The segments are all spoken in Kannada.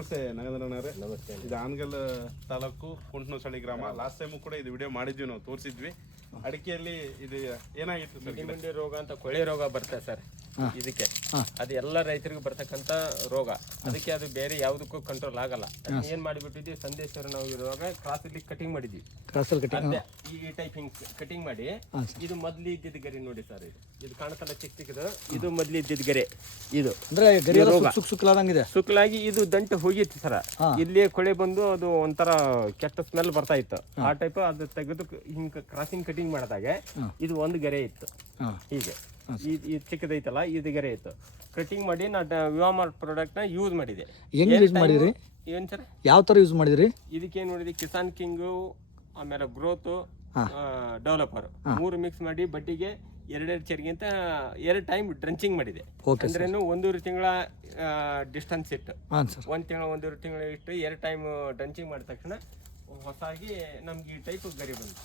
ನಮಸ್ತೆ ನಗೇಂದ್ರನವರೇ ನಮಸ್ತೆ ಇದು ಆನ್ಗಲ್ ತಾಲೂಕು ಕುಂಟ್ನಸಳ್ಳಿ ಗ್ರಾಮ. ಲಾಸ್ಟ್ ಟೈಮು ಕೂಡ ಇದು ವಿಡಿಯೋ ಮಾಡಿದ್ವಿ ನಾವು ತೋರಿಸಿದ್ವಿ. ಅಡಿಕೆಯಲ್ಲಿ ಇದು ಏನಾಗಿತ್ತು ಸರ್ ರೋಗ ಅಂತ ಕೊಳೆ ರೋಗ ಬರ್ತದೆ ಸರ್. ಇದಕ್ಕೆ. ಅದು ಎಲ್ಲ ರೈತರಿಗೂ ಬರ್ತಕ್ಕಂತ ರೋಗ. ಅದಕ್ಕೆ ಅದು ಬೇರೆ ಯಾವುದಕ್ಕೂ ಕಂಟ್ರೋಲ್ ಆಗಲ್ಲ. ಅದನ್ನ ಏನ್ ಮಾಡಿಬಿಟ್ಟಿದ್ವಿ? ಸಂದೇಶ್ವರ ನಾವು ಇರುವಾಗ ಕ್ರಾಸ್ ಇಲ್ಲಿ ಕಟಿಂಗ್ ಮಾಡಿದ್ವಿ. ಅದೇ ಈ ಟೈಪ್ ಹಿಂಗ್ ಕಟಿಂಗ್ ಮಾಡಿ ಇದು ಮೊದ್ಲು ಇದ್ದಿದ್ದ ಗರಿ ನೋಡಿ ಸರ್ ಇದು. ಇದು ಕಾಣಿಸಲ್ಲ ಚಿಕ್ಕ ಚಿಕ್ಕದು. ಇದು ಮೊದ್ಲು ಇದ್ದಿದ್ದ ಗರಿ. ಇದು. ಅಂದ್ರೆ ಸುಕ್ಲಾದಂಗಿದೆ? ಸುಕ್ಲಾಗಿ ಇದು ದಂಟು ಹೋಗಿತ್ತು ಸರ. ಇಲ್ಲಿ ಕೊಳೆ ಬಂದು ಅದು ಒಂಥರ ಕೆಟ್ಟ ಸ್ಮೆಲ್ ಬರ್ತಾ ಇತ್ತು. ಆ ಟೈಪ್ ಅದು ತೆಗೆದು ಹಿಂಗ್ ಕ್ರಾಸಿಂಗ್ ಕಟಿಂಗ್ ಮಾಡಿದಾಗ ಇದು ಒಂದು ಗೆರೆ ಇತ್ತು. ಹೀಗೆ. ಈ ಇದು ಚಿಕ್ಕದೈತಲ್ಲ ಇದು ಗೆರೆ ಇತ್ತು ಕಟಿಂಗ್ ಮಾಡಿ ನಾ ವಿವಾಮಾರ್ಟ್ ಪ್ರಾಡಕ್ಟ್ನ ಯೂಸ್ ಮಾಡಿದೆ. ಹೆಂಗ್ ಯೂಸ್ ಮಾಡಿದ್ರಿ? ಏನ್ ಸರ್? ಯಾವ ಥರ ಯೂಸ್ ಮಾಡಿದ್ರಿ? ಇದಕ್ಕೆ ನೋಡಿದ್ರಿ ಕಿಸಾನ್ ಕಿಂಗು ಆಮೇಲೆ ಗ್ರೋತ್ ಡೆವಲಪರ್ ಮೂರು ಮಿಕ್ಸ್ ಮಾಡಿ ಬಡ್ಡಿಗೆ ಎರಡೆರಡು ಚರಿಗಿಂತ ಎರಡು ಟೈಮ್ ಡ್ರಂಚಿಂಗ್ ಮಾಡಿದೆ. ಅಂದ್ರೇನು ಒಂದೂವರೆ ತಿಂಗಳ ಡಿಸ್ಟೆನ್ಸ್ ಇಟ್ಟು. ಒಂದ್ ತಿಂಗಳ ಒಂದೂವರೆ ತಿಂಗಳ ಇಟ್ಟು ಎರಡು ಟೈಮ್ ಡ್ರಂಚಿಂಗ್ ಮಾಡಿದ ತಕ್ಷಣ ಹೊಸಾಗಿ ನಮ್ಗೆ ಈ ಟೈಪ್ ಗರಿ ಬಂತು.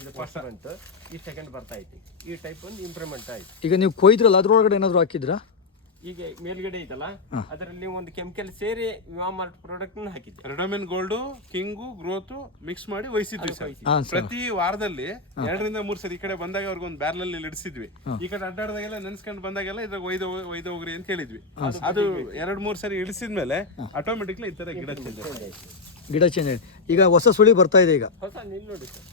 ಇದು ಫಸ್ಟ್ ಬಂತು ಈ ಸೆಕೆಂಡ್ ಬರ್ತಾ ಐತಿ. ಈ ಟೈಪ್ ಒಂದು ಇಂಪ್ರೂವ್ಮೆಂಟ್ ಆಯ್ತು. ಈಗ ನೀವು ಕೊಯ್ದ್ರಲ್ಲ ಅದ್ರೊಳಗಡೆ ಏನಾದ್ರು ಹಾಕಿದ್ರಾ? ಈಗ ಮೇಲ್ಗಡೆ ಐತಲ್ಲ ಅದರಲ್ಲಿ ಒಂದು ಕೆಮಿಕಲ್ ಸೇರಿ ವಿವಾಮಾರ್ಟ್ ಪ್ರಾಡಕ್ಟ್ ಹಾಕಿದ್ದೆ ರೆಡೋಮಿನ್ ಗೋಲ್ಡ್ ಕಿಂಗು ಗ್ರೋತ್ ಮಿಕ್ಸ್ ಮಾಡಿ ವಹಿಸಿದ್ವಿ ಸರ್. ಪ್ರತಿ ವಾರದಲ್ಲಿ ಎರಡರಿಂದ ಮೂರ್ ಸರಿ ಈ ಕಡೆ ಬಂದಾಗ ಅವ್ರಿಗೆ ಒಂದು ಬ್ಯಾರಲ್ ಅಲ್ಲಿ ಇಡಿಸಿದ್ವಿ. ಈ ಕಡೆ ಅಡ್ಡಾಡ್ದಾಗೆಲ್ಲ ನೆನ್ಸ್ಕೊಂಡು ಬಂದಾಗೆಲ್ಲ ಇದ್ರಾಗ ಒಯ್ದು ಒಯ್ದು ಹೋಗ್ರಿ ಅಂತ ಹೇಳಿದ್ವಿ. ಅದು ಎರಡ್ ಮೂರ್ ಸರಿ ಇಡಿಸಿದ್ಮೇಲೆ ಆಟೋಮೆಟಿಕ್ಲಿ ಈ ತರ ಗಿಡ ಚೇಂಜ್ ಗಿಡ ಚೇಂಜ್ ಈಗ ಹೊಸ ಸುಳಿ ಬರ್ತಾ ಇದೆ ಈಗ. ಹೊಸ ನಿಲ್ ನೋಡಿ ಸರ್.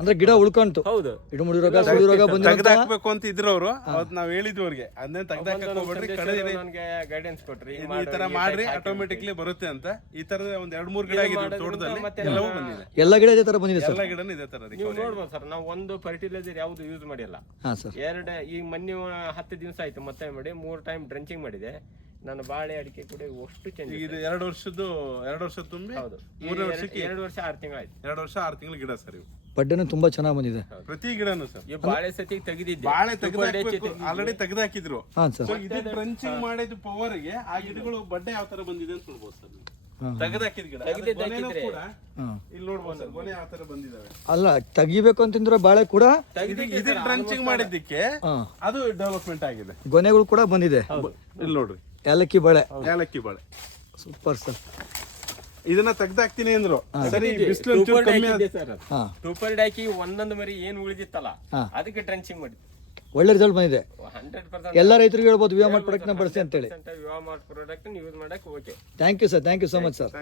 ಅಂದ್ರೆ ಗಿಡ ಉಳ್ಕೊಂತು ಹೌದು. ಇಡಮುಡಿ ರೋಗ ಸುಳಿ ರೋಗ ಹಾಕ್ಬೇಕು ಅಂತ ಇದ್ರು ಅವರು ಅವತ್ತು ನಾವ್ ಹೇಳಿದ್ವಿ ಅವ್ರಿಗೆ. ಅದನ್ನೇ ತೆಗ್ದು ಹಾಕಕ್ ಹೋಗ್ಬೇಡ್ರಿ ಕಡೆ ನನಗೆ ಗೈಡೆನ್ಸ್ ಕೊಟ್ರಿ. ಈ ತರ ಮಾಡ್ರಿ ಆಟೋಮೆಟಿಕ್ಲಿ ಬರುತ್ತೆ ಅಂತ. ಈ ತರದ ಒಂದ್ ಎರಡ್ ಮೂರ್ ಗಿಡ ಆಗಿದ್ವು ತೋಟದಲ್ಲಿ. ಎಲ್ಲವೂ ಬಂದಿದೆ. ಎಲ್ಲ ಗಿಡ ಇದೇ ತರ ಬಂದಿದೆ ಸರ್. ಎಲ್ಲ ಗಿಡನೂ ಇದೇ ತರ ನೀವು ನೋಡ್ಬೋದು ಸರ್ ನಾವು ಒಂದು ಫರ್ಟಿಲೈಸರ್ ಯಾವುದು ಯೂಸ್ ಮಾಡಿಲ್ಲ. ಎರಡು ಈ ಮೊನ್ನೆ ಹತ್ತು ದಿವಸ ಆಯ್ತು ಮತ್ತೆ ಮಾಡಿ ಮೂರ್ ಟೈಮ್ ಡ್ರೆಂಚಿಂಗ್ ಮಾಡಿದೆ. ನಾನು ಬಾಳೆ ಅಡಿಕೆ ಕೂಡ ಅಷ್ಟು ಚೇಂಜ್ ಈಗ ಇದು ಎರಡು ವರ್ಷದ್ದು ಎರಡು ವರ್ಷ ತುಂಬಿ ಮೂರು ಮೂರನೇ ವರ್ಷಕ್ಕೆ ಎರಡು ವರ್ಷ ಆರು ತಿಂಗಳಾಯ್ತು ಎರಡು ವರ್ಷ ಆರು ತಿಂಗಳು ಗಿಡ ಸರ್ ಇವು. ಬಡ್ಡೆನೂ ತುಂಬಾ ಚೆನ್ನಾಗಿ ಬಂದಿದೆ. ಪ್ರತಿ ಗಿಡನು ಸರ್. ಈ ಬಾಳೆ ಸತಿ ತೆಗೆದಿದ್ದೆ. ಬಾಳೆ ತೆಗೆದು ಆಲ್ರೆಡಿ ತೆಗೆದು ಹಾಕಿದ್ರು ಹಾಂ ಸರ್. ಸೊ ಇದು ಕ್ರಂಚಿಂಗ್ ಮಾಡಿದ ಪವರ್ಗೆ ಆ ಗಿಡಗಳು ಬಡ್ಡೆ ಯಾವ ತರ ಬಂದಿದೆ ಅಂತ ನೋಡ್ಬೋದು ಸರ್ ಅಲ್ಲ ತೆಗಿಬೇಕು ಅಂತಂದ್ರೆ ಬಾಳೆ ಕೂಡ ಟ್ರಂಚಿಂಗ್ ಮಾಡಿದ್ದಕ್ಕೆ ಅದು ಡೆವಲಪ್ಮೆಂಟ್ ಆಗಿದೆ. ಗೊನೆಗಳು ಕೂಡ ಬಂದಿದೆ. ಇಲ್ಲಿ ನೋಡ್ರಿ. ಏಲಕ್ಕಿ ಬಳೆ. ಏಲಕ್ಕಿ ಬಳೆ. Super sir. ಇದನ್ನ ತೆಗ್ದಾಕ್ತೀನಿ ಅಂದ್ರು. ಸರಿ ಬಿಸಿಲು ಒಂಚೂರು ಕಮ್ಮಿ ಆದ ಸರ್ ಹಾಂ. ಟೂಪರ್ ಹಾಕಿ ಒಂದೊಂದು ಮರಿ ಏನ್ ಉಳಿದಿತ್ತಲ್ಲ ಹಾ. ಅದಕ್ಕೆ ಡ್ರಂಚಿಂಗ್ ಮಾಡಿದ್ವಿ ಒಳ್ಳೆ ರಿಸಲ್ಟ್ ಬಂದಿದೆ. ಹಂಡ್ರೆಡ್ ಪರ್ಸೆಂಟ್ ಎಲ್ಲ ರೈತರಿಗೆ ಹೇಳ್ಬೋದು ವಿವಾಹ ಮಾಡಿ ಪ್ರಾಡಕ್ಟ್ನ ಬಳಸಿ ಅಂತೇಳಿ. ಹೇಳಿ ಮಾರ್ಟ್ ಪ್ರಾಡಕ್ಟ್ ಯೂಸ್ ಮಾಡಕ್ okay thank you sir thank you so much sir.